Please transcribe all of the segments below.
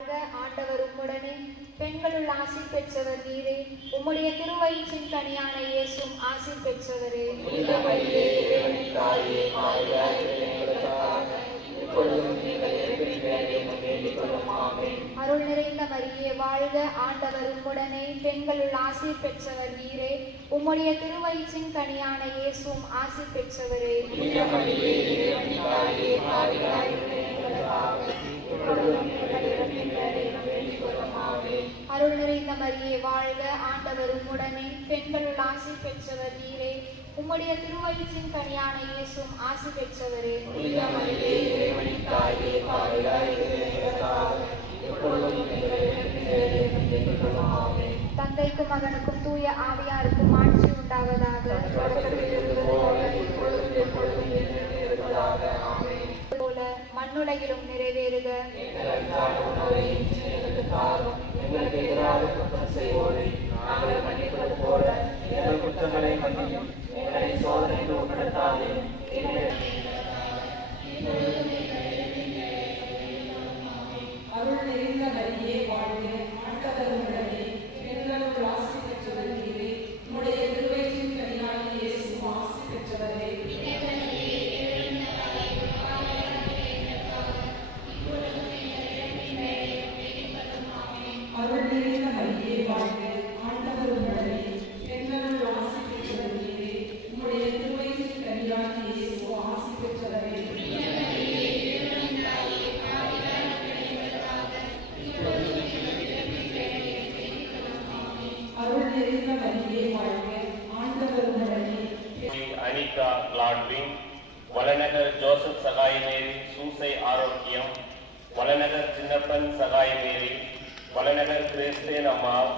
ஆண்டவர் உம்முடனே பெண்களுள் ஆசி பெற்றவர் நீரே. உம்முடைய திருவயிற்றின் கனியான இயேசுவும் ஆசி பெற்றவரே. அருள் நிறைந்த மரியே வாழ்க, ஆண்டவர் உம்முடனே பெண்களுள் ஆசி பெற்றவர் நீரே. உம்முடைய திருவயிற்றின் கனியான இயேசுவும் ஆசி பெற்றவரே. அருள் நிறைந்த மரியே வாழ்க, ஆண்டவர் உம்முடனே பெண்களுள் ஆசி பெற்றவர் நீரே. உம்முடைய திருவயிற்றின் கனியான இயேசுவும் ஆசி பெற்றவரே. தந்தைக்கும் மகனுக்கும் தூய ஆவியாருக்கும் ஆட்சி உண்டாவதாக. போல மண்ணுலகிலும் நிறைவேறுக. அருள் நிறைந்த மரியே வாழ்க, ஆண்டவர் உம்முடனே பெண்களுள் ஆசி பெற்றவர் நீரே. உம்முடைய திருவயிற்றின் கனியான இயேசுவும் ஆசி பெற்றவரே. அருள் நிறைந்த மரியே வாழ்க, ஆண்டவர் உம்முடனே பெண்களுள் ஆசி பெற்றவர் நீரே. உம்முடைய திருவயிற்றின் கனியான இயேசுவும் ஆசி பெற்றவரே. அருள் நிறைந்த மரியே வாழ்க, ஆண்டவர் உம்முடனே. அனிதா கிளாட்வின், வளநகர் ஜோசப் சகாயமேரி சூசை ஆரோக்கியம், வளநகர் சின்னப்பன் சகாயமேரி, வளநகர் கிறிஸ்தேன் அம்மாள்,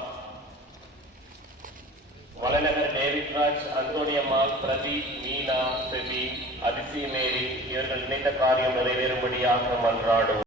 வளநகர் டேவிட்ராஜ் அந்தோனியம்மாள், பிரதீப், மீனா, செபி, அதிசி மேரி இவர்கள் நினைத்த காரியம் நிறைவேறும்படியாக மன்றாடும்.